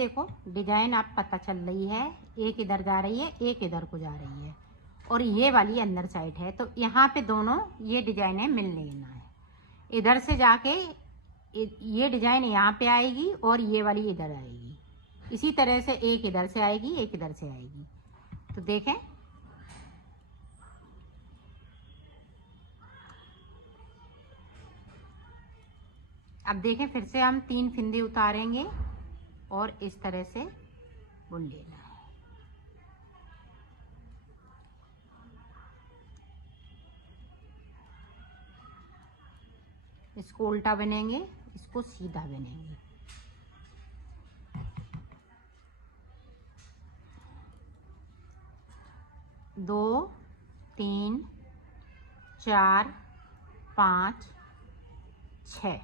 देखो डिजाइन आप पता चल रही है, एक इधर जा रही है, एक इधर को जा रही है, और ये वाली अंदर साइड है। तो यहाँ पे दोनों ये डिजाइनें मिल लेना है। इधर से जाके ये डिजाइन यहाँ पे आएगी और ये वाली इधर आएगी। इसी तरह से एक इधर से आएगी, एक इधर से आएगी। तो देखें, अब देखें फिर से हम 3 फिंदे उतारेंगे और इस तरह से बुन लेना है। इसको उल्टा बनेंगे, इसको सीधा बनेंगे। दो, 3, 4, 5, 6।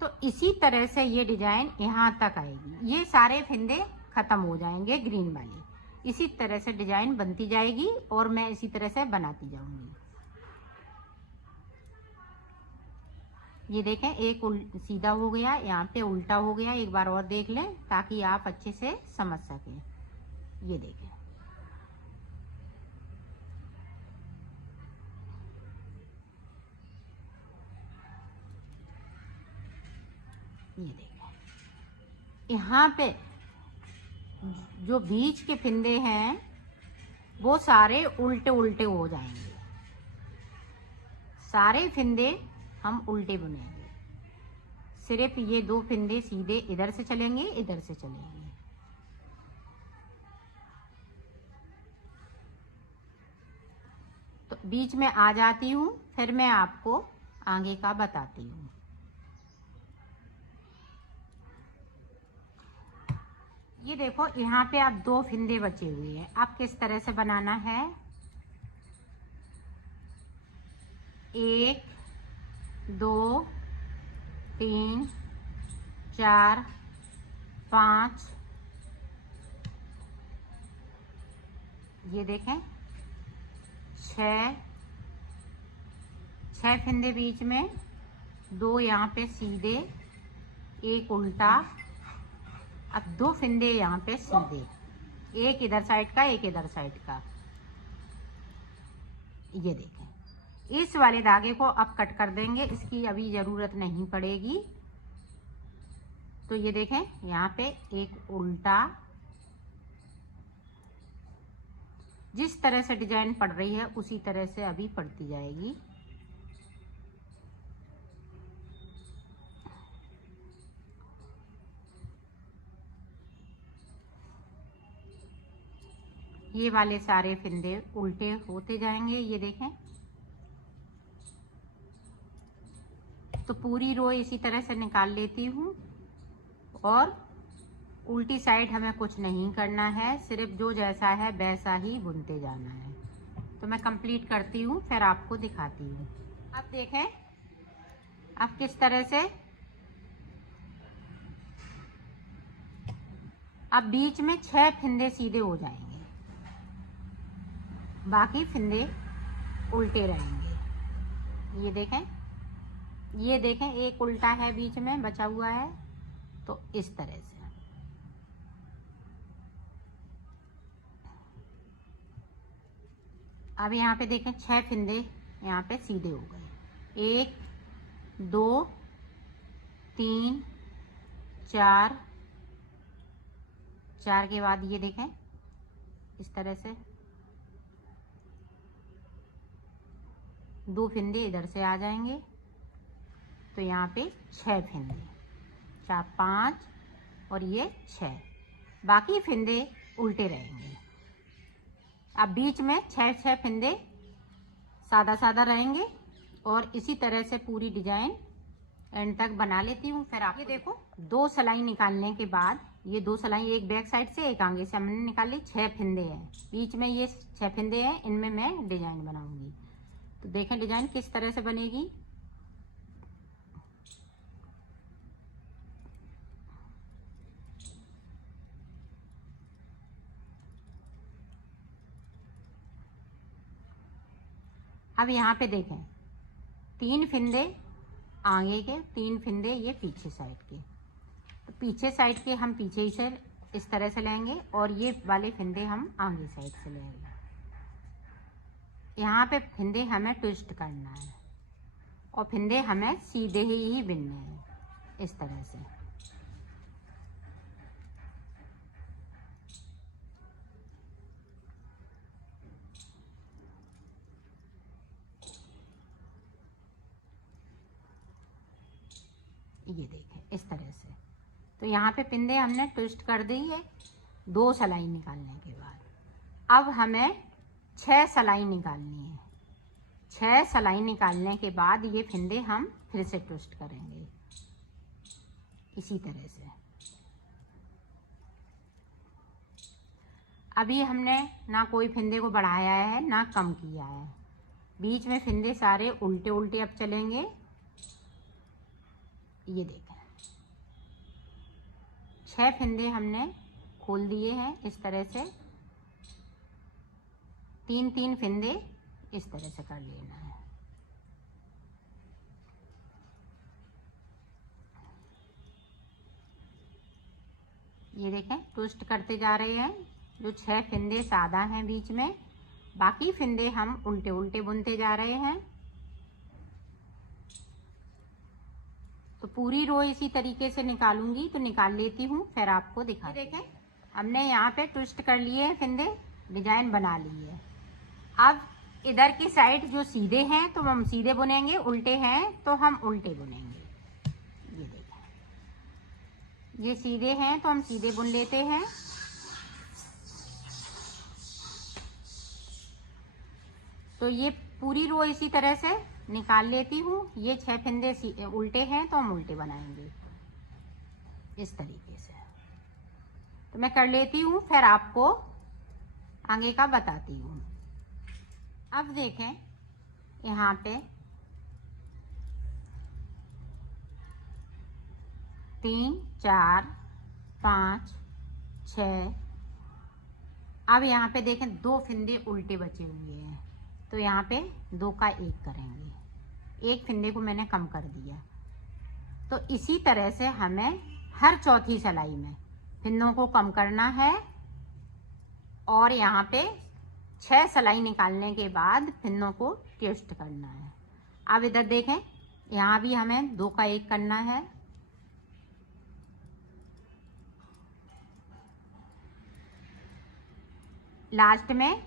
तो इसी तरह से ये डिजाइन यहाँ तक आएगी। ये सारे फिंदे खत्म हो जाएंगे ग्रीन वाले। इसी तरह से डिजाइन बनती जाएगी और मैं इसी तरह से बनाती जाऊंगी। ये देखें, एक सीधा हो गया, यहाँ पे उल्टा हो गया। एक बार और देख लें ताकि आप अच्छे से समझ सकें। ये देखें, ये देखें, यहाँ पे जो बीच के फिंदे हैं वो सारे उल्टे उल्टे हो जाएंगे। सारे फिंदे हम उल्टे बुनेंगे। सिर्फ ये 2 फिंदे सीधे इधर से चलेंगे, इधर से चलेंगे। तो बीच में आ जाती हूँ, फिर मैं आपको आगे का बताती हूँ। ये देखो, यहाँ पे आप 2 फिंदे बचे हुए हैं। आप किस तरह से बनाना है, 1, 2, 3, 4, 5, ये देखें 6 फिंदे बीच में, 2 यहाँ पे सीधे, एक उल्टा। अब 2 फिंदे यहाँ पे सीधे, एक इधर साइड का, एक इधर साइड का। ये देखें, इस वाले धागे को अब कट कर देंगे, इसकी अभी जरूरत नहीं पड़ेगी। तो ये देखें, यहाँ पे एक उल्टा। जिस तरह से डिजाइन पड़ रही है उसी तरह से अभी पड़ती जाएगी। ये वाले सारे फिंदे उल्टे होते जाएंगे। ये देखें, तो पूरी रो इसी तरह से निकाल लेती हूँ और उल्टी साइड हमें कुछ नहीं करना है, सिर्फ जो जैसा है वैसा ही बुनते जाना है। तो मैं कंप्लीट करती हूँ, फिर आपको दिखाती हूँ। अब देखें, अब किस तरह से अब बीच में 6 फिंदे सीधे हो जाएंगे, बाकी फिंदे उल्टे रहेंगे। ये देखें, एक उल्टा है बीच में बचा हुआ है। तो इस तरह से अब यहाँ पे देखें 6 फिंदे यहाँ पे सीधे हो गए। 1, 2, 3, 4 के बाद ये देखें इस तरह से 2 फिंदे इधर से आ जाएंगे। तो यहाँ पे 6 फिंदे, 4, 5 और ये 6, बाकी फिंदे उल्टे रहेंगे। अब बीच में 6 फिंदे सादा सादा रहेंगे और इसी तरह से पूरी डिजाइन एंड तक बना लेती हूँ। फिर आप ये देखो, 2 सिलाई निकालने के बाद, ये 2 सिलाई एक बैक साइड से एक आगे से हमने निकाली। 6 फिंदे हैं बीच में, ये 6 फिंदे हैं, इनमें मैं डिजाइन बनाऊंगी। तो देखें डिजाइन किस तरह से बनेगी। अब यहाँ पे देखें 3 फिंदे आगे के, 3 फिंदे ये पीछे साइड के। तो पीछे साइड के हम पीछे ही से इस तरह से लेंगे और ये वाले फिंदे हम आगे साइड से लेंगे। यहाँ पे फिंदे हमें ट्विस्ट करना है और फिंदे हमें सीधे ही बिनने हैं इस तरह से। ये देखें इस तरह से। तो यहाँ पे फिंदे हमने ट्विस्ट कर दी है 2 सिलाई निकालने के बाद। अब हमें 6 सिलाई निकालनी है। 6 सिलाई निकालने के बाद ये फिंदे हम फिर से ट्विस्ट करेंगे इसी तरह से। अभी हमने ना कोई फिंदे को बढ़ाया है ना कम किया है। बीच में फिंदे सारे उल्टे उल्टे अब चलेंगे। ये देखें 6 फिंदे हमने खोल दिए हैं इस तरह से। 3-3 फिंदे इस तरह से कर लेना है। ये देखें ट्विस्ट करते जा रहे हैं। जो 6 फिंदे सादा हैं बीच में, बाकी फिंदे हम उल्टे उल्टे बुनते जा रहे हैं। तो पूरी रो इसी तरीके से निकालूंगी, तो निकाल लेती हूँ फिर आपको दिखा। देखें हमने यहाँ पे ट्विस्ट कर लिए हैं फिंदे, डिजाइन बना ली है। अब इधर की साइड जो सीधे हैं तो हम सीधे बुनेंगे, उल्टे हैं तो हम उल्टे बुनेंगे। ये देखें ये सीधे हैं तो हम सीधे बुन लेते हैं। तो ये पूरी रो इसी तरह से निकाल लेती हूँ। ये 6 फिंदे उल्टे हैं तो हम उल्टे बनाएंगे इस तरीके से। तो मैं कर लेती हूँ फिर आपको आगे का बताती हूँ। अब देखें यहाँ पे 3 4 5 6। अब यहाँ पे देखें 2 फिंदे उल्टे बचे हुए हैं, तो यहाँ पे 2 का 1 करेंगे। 1 फिंदे को मैंने कम कर दिया। तो इसी तरह से हमें हर चौथी सिलाई में फिंदों को कम करना है और यहाँ पे 6 सिलाई निकालने के बाद फिंदों को ट्विस्ट करना है। अब इधर देखें यहाँ भी हमें 2 का 1 करना है। लास्ट में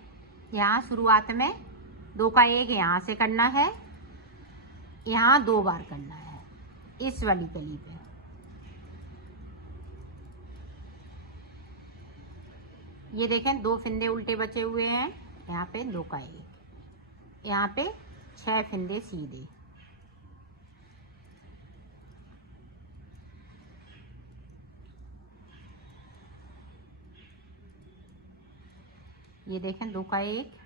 यहाँ शुरुआत में 2 का 1 यहाँ से करना है, यहाँ 2 बार करना है इस वाली कली पे। ये देखें 2 फिंदे उल्टे बचे हुए हैं, यहाँ पे 2 का 1, यहाँ पे 6 फिंदे सीधे। ये देखें 2 का 1,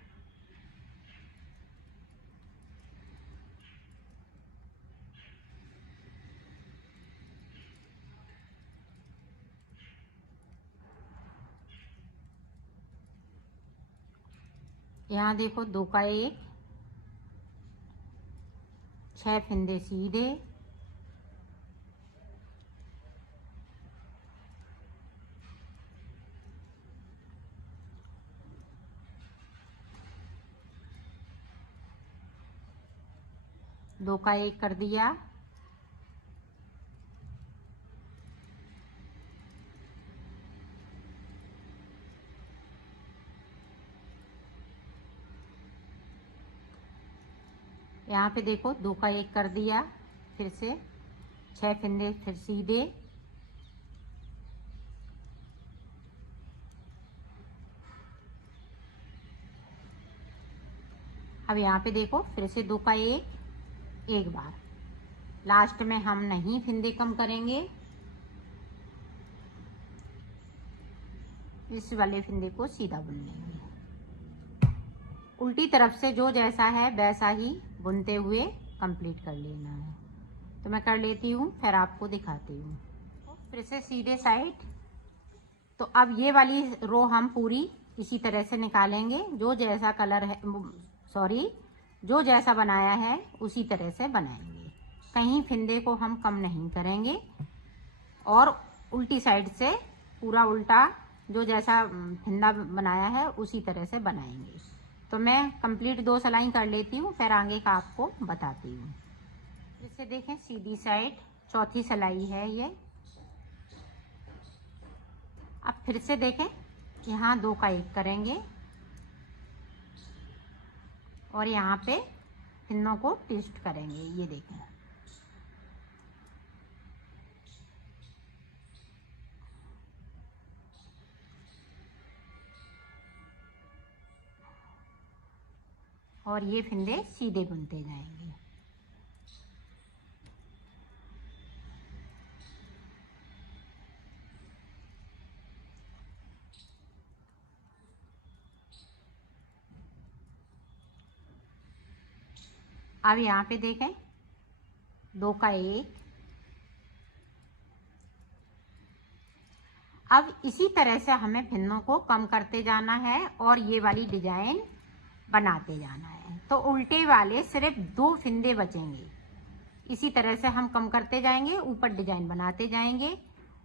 यहाँ देखो 2 का 1, 6 फिंदे सीधे, दो का 1 कर दिया। यहाँ पे देखो 2 का 1 कर दिया, फिर से 6 फिंदे फिर सीधे, अब यहाँ पे देखो फिर से 2 का 1 एक बार। लास्ट में हम नहीं फिंदे कम करेंगे, इस वाले फिंदे को सीधा बुन लेंगे। उल्टी तरफ से जो जैसा है वैसा ही बुनते हुए कंप्लीट कर लेना है। तो मैं कर लेती हूँ फिर आपको दिखाती हूँ। फिर से सीधे साइड। तो अब ये वाली रो हम पूरी इसी तरह से निकालेंगे। जो जैसा कलर है, सॉरी, जो जैसा बनाया है उसी तरह से बनाएंगे। कहीं फिंदे को हम कम नहीं करेंगे और उल्टी साइड से पूरा उल्टा जो जैसा फिंदा बनाया है उसी तरह से बनाएंगे। तो मैं कंप्लीट 2 सिलाई कर लेती हूँ, फिर आगे का आपको बताती हूँ। जैसे देखें सीधी साइड चौथी सिलाई है ये। अब फिर से देखें, यहाँ 2 का 1 करेंगे और यहाँ पे फिंदों को ट्विस्ट करेंगे। ये देखें, और ये फिंदे सीधे बुनते जाएंगे। अब यहाँ पे देखें 2 का 1। अब इसी तरह से हमें फिंदों को कम करते जाना है और ये वाली डिजाइन बनाते जाना है। तो उल्टे वाले सिर्फ 2 फिंदे बचेंगे। इसी तरह से हम कम करते जाएंगे, ऊपर डिजाइन बनाते जाएंगे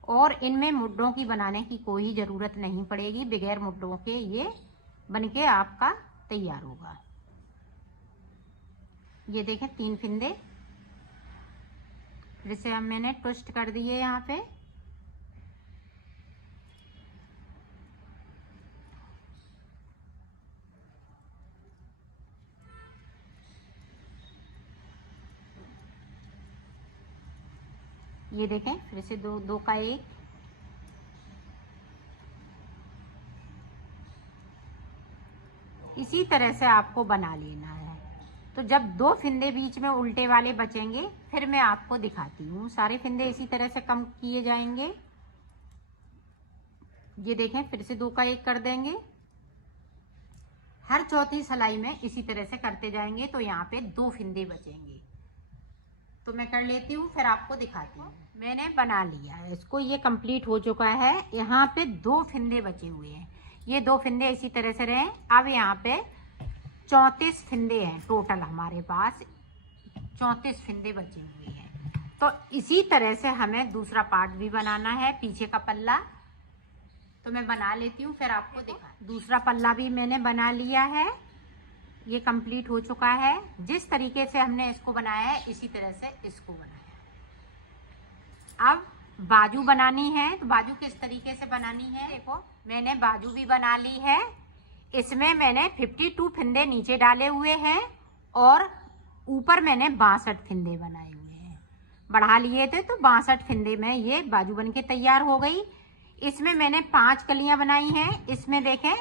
और इनमें मुड्डों की बनाने की कोई ज़रूरत नहीं पड़ेगी। बगैर मुड्डों के ये बनके आपका तैयार होगा। ये देखें 3 फिंदे फिर से अब मैंने ट्विस्ट कर दिए यहाँ पे। ये देखें फिर से 2 का 1। इसी तरह से आपको बना लेना है। तो जब 2 फिंदे बीच में उल्टे वाले बचेंगे फिर मैं आपको दिखाती हूँ। सारे फिंदे इसी तरह से कम किए जाएंगे। ये देखें फिर से 2 का 1 कर देंगे। हर चौथी सिलाई में इसी तरह से करते जाएंगे तो यहाँ पे 2 फिंदे बचेंगे। तो मैं कर लेती हूँ, फिर आपको दिखाती हूँ। मैंने बना लिया है इसको, ये कंप्लीट हो चुका है। यहाँ पे 2 फिंदे बचे हुए हैं। ये 2 फिंदे इसी तरह से रहे। अब यहाँ पे 34 फिंदे हैं टोटल, हमारे पास 34 फिंदे बचे हुए हैं। तो इसी तरह से हमें दूसरा पार्ट भी बनाना है, पीछे का पल्ला। तो मैं बना लेती हूँ, फिर आपको दिखा। दूसरा पल्ला भी मैंने बना लिया है, ये कंप्लीट हो चुका है। जिस तरीके से हमने इसको बनाया है इसी तरह से इसको बनाया है। अब बाजू बनानी है। तो बाजू किस तरीके से बनानी है, देखो मैंने बाजू भी बना ली है। इसमें मैंने 52 फिंदे नीचे डाले हुए हैं और ऊपर मैंने 62 फिंदे बनाए हुए हैं। बढ़ा लिए थे तो 62 फिंदे में ये बाजू बन के तैयार हो गई। इसमें मैंने 5 कलियां बनाई हैं। इसमें देखें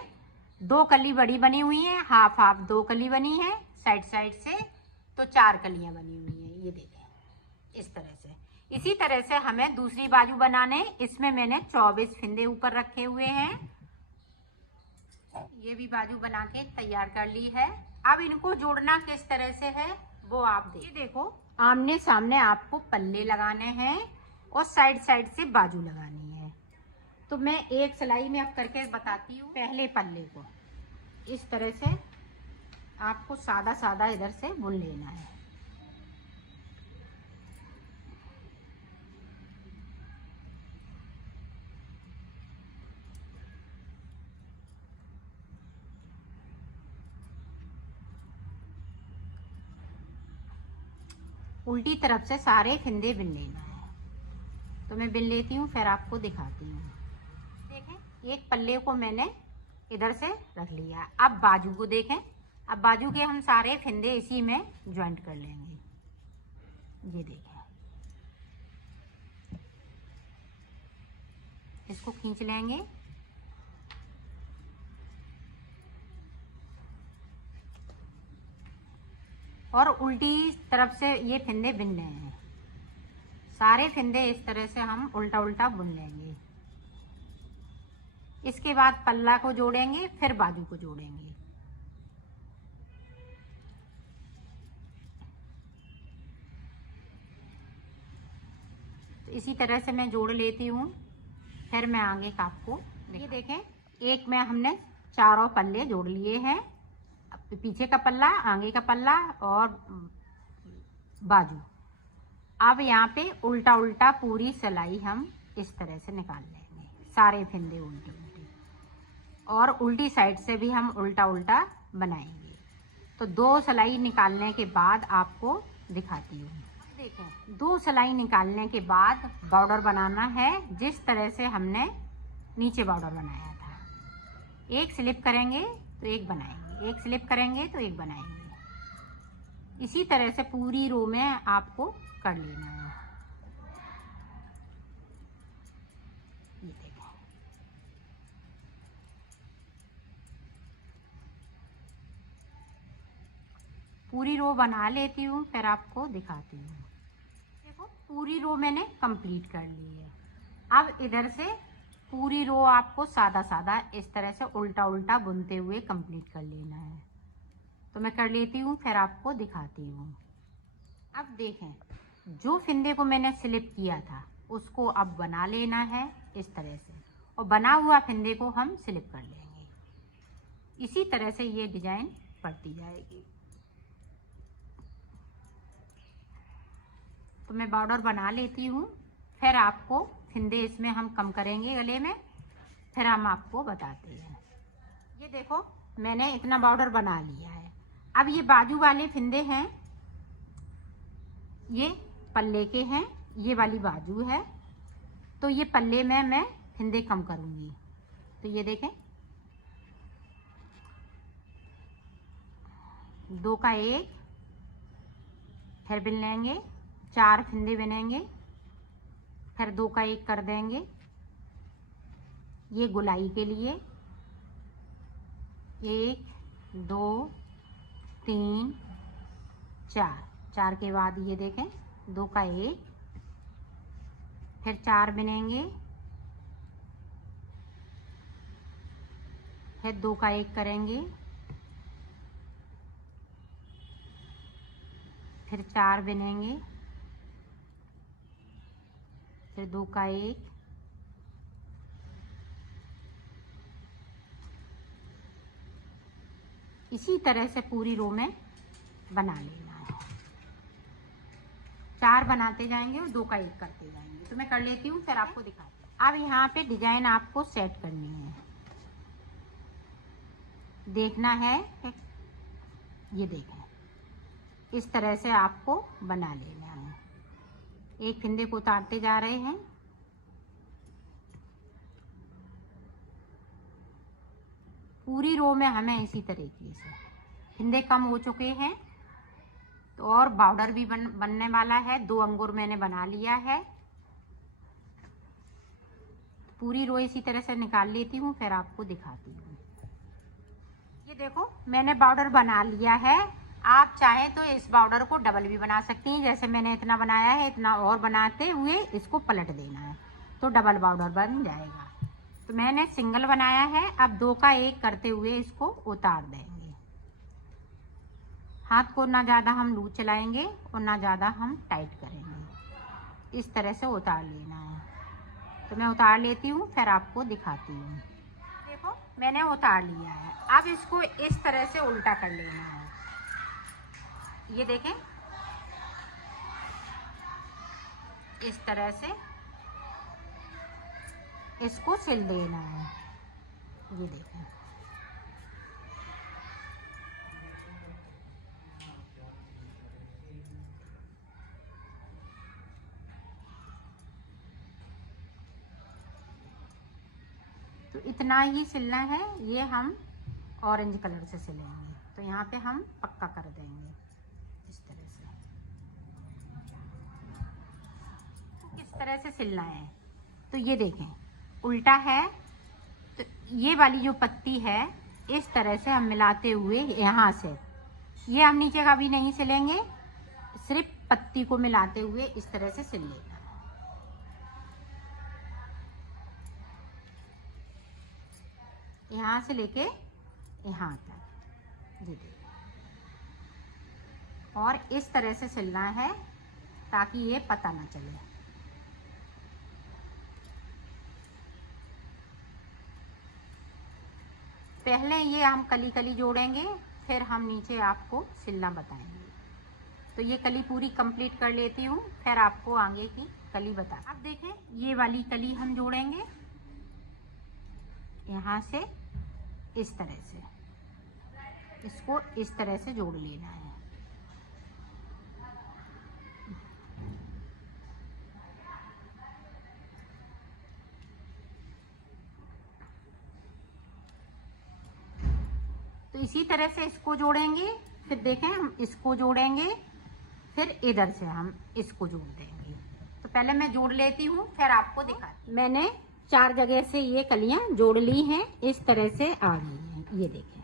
2 कली बड़ी बनी हुई है, हाफ हाफ 2 कली बनी है साइड साइड से, तो 4 कलियां बनी हुई हैं। ये देखें इस तरह से। इसी तरह से हमें दूसरी बाजू बनाने, इसमें मैंने 24 फिंदे ऊपर रखे हुए हैं। ये भी बाजू बना के तैयार कर ली है। अब इनको जोड़ना किस तरह से है वो आप देखो। आमने सामने आपको पल्ले लगाने हैं और साइड साइड से बाजू लगानी है। तो मैं एक सिलाई में अब करके बताती हूँ। पहले पल्ले को इस तरह से आपको सादा सादा इधर से बुन लेना है। उल्टी तरफ से सारे फिंदे बिन लेना है। तो मैं बिन लेती हूँ, फिर आपको दिखाती हूँ। देखें एक पल्ले को मैंने इधर से रख लिया। अब बाजू को देखें। अब बाजू के हम सारे फिंदे इसी में ज्वाइंट कर लेंगे। ये देखें, इसको खींच लेंगे और उल्टी तरफ से ये फिंदे बिन रहे हैं। सारे फिंदे इस तरह से हम उल्टा उल्टा बुन लेंगे। इसके बाद पल्ला को जोड़ेंगे, फिर बाजू को जोड़ेंगे। तो इसी तरह से मैं जोड़ लेती हूँ, फिर मैं आगे का आपको ये देखें। एक में हमने चारों पल्ले जोड़ लिए हैं, पीछे का पल्ला, आगे का पल्ला और बाजू। अब यहाँ पे उल्टा उल्टा पूरी सिलाई हम इस तरह से निकाल लेंगे सारे फंदे उल्टे उल्टे, और उल्टी साइड से भी हम उल्टा उल्टा बनाएंगे। तो 2 सिलाई निकालने के बाद आपको दिखाती हूँ। देखें, 2 सिलाई निकालने के बाद बॉर्डर बनाना है जिस तरह से हमने नीचे बॉर्डर बनाया था। एक स्लिप करेंगे तो एक बनाएंगे, एक स्लिप करेंगे तो एक बनाएंगे। इसी तरह से पूरी रो में आपको कर लेना है। ये देखो, पूरी रो बना लेती हूँ फिर आपको दिखाती हूँ। देखो, पूरी रो मैंने कंप्लीट कर ली है। अब इधर से पूरी रो आपको सादा सादा इस तरह से उल्टा उल्टा बुनते हुए कंप्लीट कर लेना है। तो मैं कर लेती हूँ फिर आपको दिखाती हूँ। अब देखें, जो फंदे को मैंने स्लिप किया था उसको अब बना लेना है इस तरह से, और बना हुआ फंदे को हम स्लिप कर लेंगे। इसी तरह से ये डिजाइन पड़ती जाएगी। तो मैं बॉर्डर बना लेती हूँ, फिर आपको फंदे इसमें हम कम करेंगे गले में, फिर हम आपको बताते हैं। ये देखो, मैंने इतना बॉर्डर बना लिया है। अब ये बाजू वाले फंदे हैं, ये पल्ले के हैं, ये वाली बाजू है, तो ये पल्ले में मैं फंदे कम करूँगी। तो ये देखें, 2 का 1, फिर बिन लेंगे, 4 फंदे बिनेंगे, फिर 2 का 1 कर देंगे। ये गुलाई के लिए 1 2 3 4 के बाद ये देखें 2 का 1, फिर 4 बिनेंगे, फिर 2 का 1 करेंगे, फिर 4 बिनेंगे, फिर 2 का 1, इसी तरह से पूरी रो में बना लेना है। 4 बनाते जाएंगे और 2 का 1 करते जाएंगे। तो मैं कर लेती हूँ फिर आपको दिखाती हूँ। अब यहाँ पे डिजाइन आपको सेट करनी है, देखना है। ये देखें, इस तरह से आपको बना लेना है। एक फंदे को उतारते जा रहे हैं, पूरी रो में हमें इसी तरीके से। फंदे कम हो चुके हैं तो और बॉर्डर भी बनने वाला है। 2 अंगूर मैंने बना लिया है। पूरी रो इसी तरह से निकाल लेती हूँ, फिर आपको दिखाती हूँ। ये देखो, मैंने बॉर्डर बना लिया है। आप चाहें तो इस बॉर्डर को डबल भी बना सकती हैं। जैसे मैंने इतना बनाया है, इतना और बनाते हुए इसको पलट देना है तो डबल बॉर्डर बन जाएगा। तो मैंने सिंगल बनाया है। अब 2 का 1 करते हुए इसको उतार देंगे। हाथ को ना ज़्यादा हम लूज चलाएंगे और ना ज़्यादा हम टाइट करेंगे। इस तरह से उतार लेना है। तो मैं उतार लेती हूँ, फिर आपको दिखाती हूँ। देखो, मैंने उतार लिया है। अब इसको इस तरह से उल्टा कर लेना है। ये देखें, इस तरह से इसको सिल देना है। ये देखें, तो इतना ही सिलना है। ये हम ऑरेंज कलर से सिलेंगे, तो यहाँ पे हम पक्का कर देंगे इस तरह से। तो किस तरह से सिलना है, तो ये देखें, उल्टा है तो ये वाली जो पत्ती है इस तरह से हम मिलाते हुए यहाँ से, ये हम नीचे का भी नहीं सिलेंगे, सिर्फ पत्ती को मिलाते हुए इस तरह से सिल लेना है। यहाँ से लेके यहाँ तक, ये देखिए, और इस तरह से सिलना है ताकि ये पता ना चले। पहले ये हम कली कली जोड़ेंगे, फिर हम नीचे आपको सिलना बताएंगे। तो ये कली पूरी कंप्लीट कर लेती हूँ, फिर आपको आगे की कली बता। अब देखें ये वाली कली हम जोड़ेंगे यहाँ से इस तरह से, इसको इस तरह से जोड़ लेना है। तो इसी तरह से इसको जोड़ेंगे, फिर देखें हम इसको जोड़ेंगे, फिर इधर से हम इसको जोड़ देंगे। तो पहले मैं जोड़ लेती हूँ, फिर आपको दिखाती हूँ। मैंने 4 जगह से ये कलियां जोड़ ली हैं, इस तरह से आ गई हैं, ये देखें।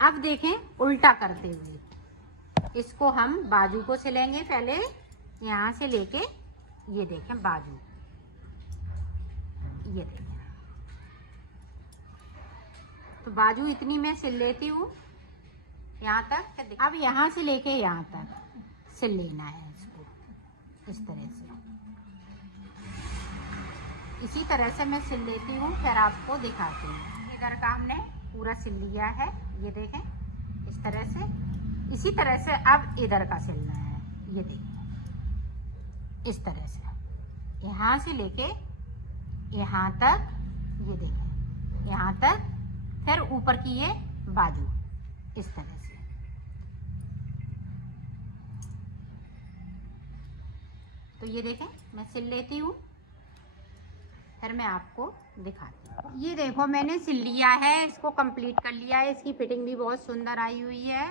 अब देखें उल्टा करते हुए इसको हम बाजू को सिलेंगे। पहले यहाँ से लेके ये देखें बाजू, ये देखें। तो बाजू इतनी मैं सिल लेती हूँ यहाँ तक। अब यहाँ से लेके यहाँ तक सिल लेना है इसको इस तरह से। इसी तरह से मैं सिल लेती हूँ, फिर आपको दिखाती हूँ। इधर का हमने पूरा सिल लिया है, ये देखें इस तरह से। इसी तरह से अब इधर का सिलना है, ये देखें इस तरह से, यहाँ से लेके यहाँ तक, ये देखें यहाँ तक, फिर ऊपर की ये बाजू इस तरह से। तो ये देखें मैं सिल लेती हूँ, फिर मैं आपको दिखाती हूँ। ये देखो मैंने सिल लिया है, इसको कंप्लीट कर लिया है। इसकी फिटिंग भी बहुत सुंदर आई हुई है।